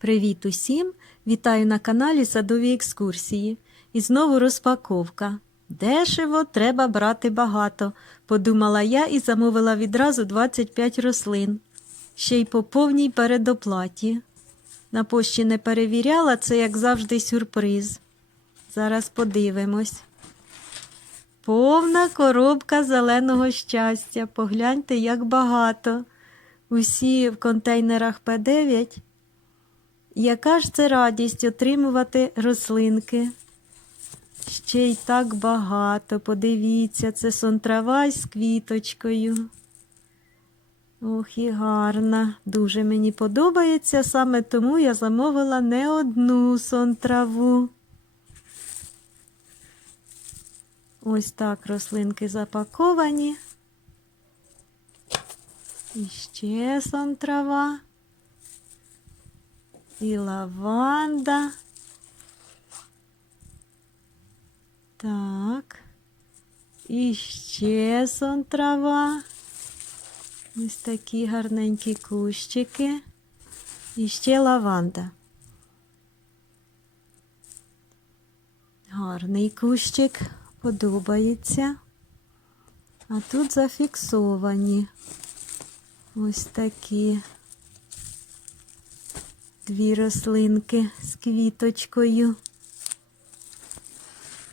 Привіт усім! Вітаю на каналі Садові екскурсії. І знову розпаковка. Дешево треба брати багато, подумала я і замовила відразу 25 рослин. Ще й по повній передоплаті. На пошті не перевіряла, це, як завжди, сюрприз. Зараз подивимось. Повна коробка зеленого щастя. Погляньте, як багато. Усі в контейнерах П9. Яка ж це радість отримувати рослинки? Ще й так багато. Подивіться, це сонтрава з квіточкою. Ох, і гарна. Дуже мені подобається, саме тому я замовила не одну сонтраву. Ось так рослинки запаковані. І ще сонтрава. І лаванда. Так. І ще сон трава. Ось такі гарненькі кущики. І ще лаванда. Гарний кущик, подобається. А тут зафіксовані ось такі дві рослинки з квіточкою.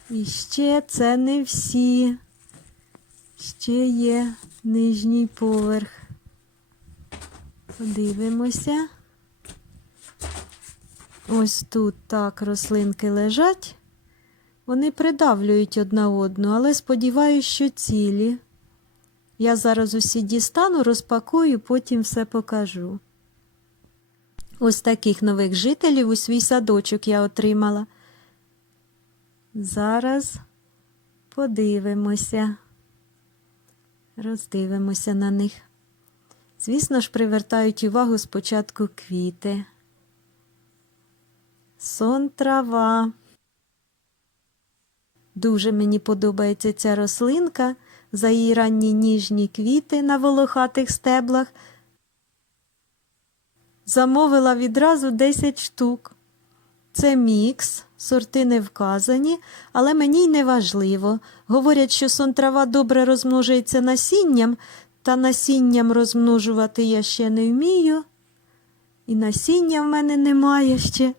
І ще це не всі. Ще є нижній поверх. Подивимося. Ось тут так рослинки лежать. Вони придавлюють одна одну, але сподіваюся, що цілі. Я зараз усі дістану, розпакую, потім все покажу. Ось таких нових жителів у свій садочок я отримала. Зараз подивимося, роздивимося на них. Звісно ж, привертають увагу спочатку квіти. Сон трава. Дуже мені подобається ця рослинка за її ранні ніжні квіти на волохатих стеблах. Замовила відразу 10 штук. Це мікс, сорти не вказані, але мені й не важливо. Говорять, що сонтрава добре розмножується насінням, та насінням розмножувати я ще не вмію. І насіння в мене немає ще.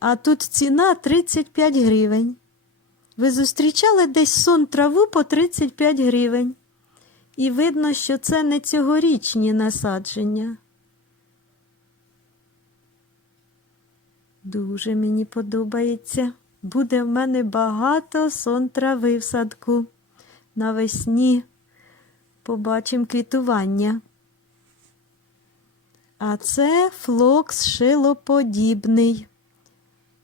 А тут ціна 35 гривень. Ви зустрічали десь сон траву по 35 гривень. І видно, що це не цьогорічні насадження. Дуже мені подобається. Буде в мене багато сон трави в садку. Навесні побачимо квітування. А це флокс шилоподібний.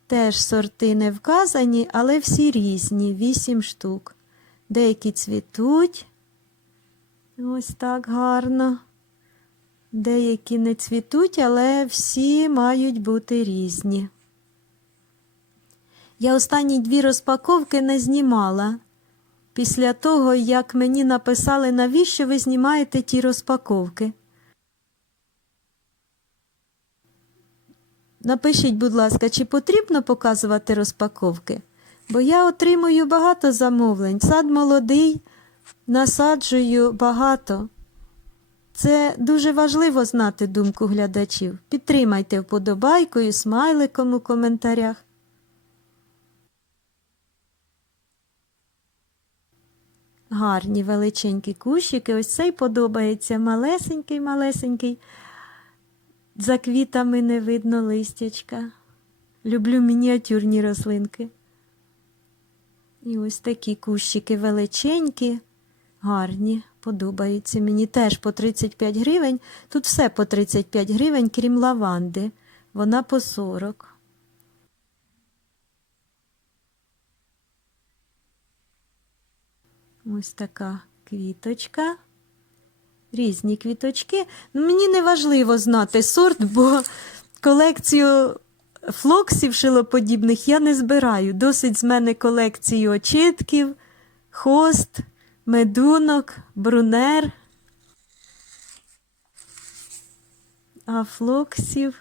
Теж сорти не вказані, але всі різні, вісім штук. Деякі цвітуть. Ось так гарно. Деякі не цвітуть, але всі мають бути різні. Я останні дві розпаковки не знімала. Після того, як мені написали, навіщо ви знімаєте ті розпаковки. Напишіть, будь ласка, чи потрібно показувати розпаковки? Бо я отримую багато замовлень. Сад молодий, насаджую багато. Це дуже важливо знати думку глядачів. Підтримайте вподобайкою, смайликом у коментарях. Гарні величенькі кущики. Ось цей подобається малесенький, малесенький. За квітами не видно листячка. Люблю мініатюрні рослинки. І ось такі кущики величенькі, гарні, подобаються. Мені теж по 35 гривень. Тут все по 35 гривень, крім лаванди. Вона по 40. Ось така квіточка. Різні квіточки. Ну, Мені не важливо знати сорт, бо колекцію флоксів шилоподібних я не збираю. Досить з мене колекції очитків, хост, медунок, брунер. А флоксів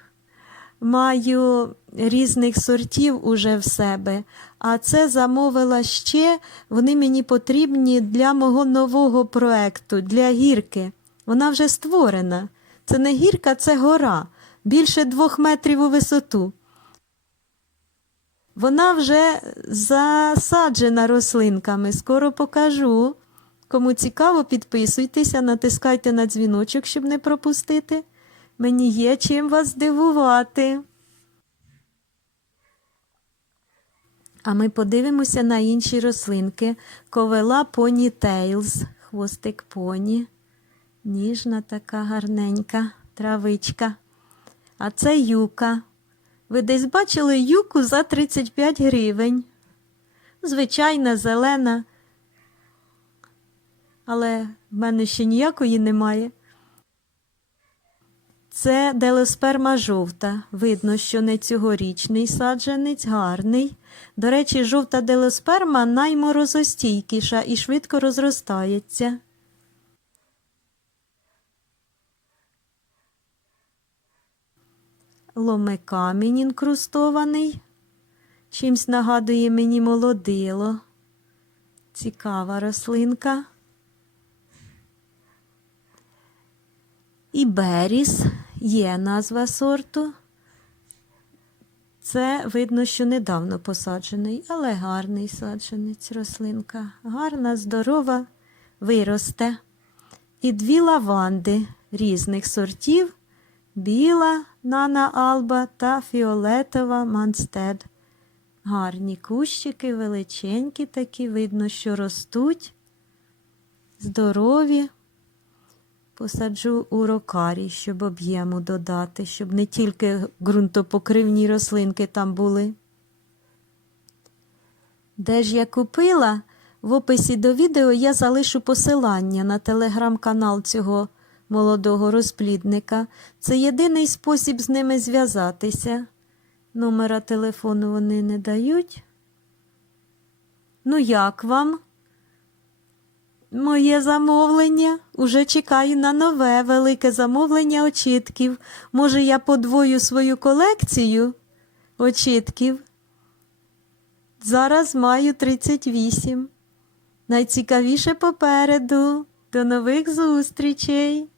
маю різних сортів уже в себе. А це замовила ще. Вони мені потрібні для мого нового проекту, для гірки. Вона вже створена. Це не гірка, це гора. Більше двох метрів у висоту. Вона вже засаджена рослинками. Скоро покажу. Кому цікаво, підписуйтеся, натискайте на дзвіночок, щоб не пропустити. Мені є чим вас здивувати. А ми подивимося на інші рослинки. Ковела поні Тейлз, хвостик поні. Ніжна така гарненька травичка. А це юка. Ви десь бачили юку за 35 гривень. Звичайна, зелена. Але в мене ще ніякої немає. Це делосперма жовта. Видно, що не цьогорічний саджанець, гарний. До речі, жовта делосперма найморозостійкіша і швидко розростається. Ломикамінь інкрустований. Чимсь нагадує мені молодило. Цікава рослинка. І Беріс є назва сорту. Це видно, що недавно посаджений, але гарний саджанець рослинка. Гарна, здорова, виросте. І дві лаванди різних сортів: біла Нана Алба та фіолетова Манстед. Гарні кущики, величенькі такі, видно, що ростуть, здорові. Посаджу у рокарі, щоб об'єму додати, щоб не тільки ґрунтопокривні рослинки там були. Де ж я купила? В описі до відео я залишу посилання на телеграм-канал цього молодого розплідника. Це єдиний спосіб з ними зв'язатися. Номера телефону вони не дають. Ну, як вам? Моє замовлення. Уже чекаю на нове велике замовлення очітків. Може, я подвою свою колекцію очітків. Зараз маю 38. Найцікавіше попереду. До нових зустрічей!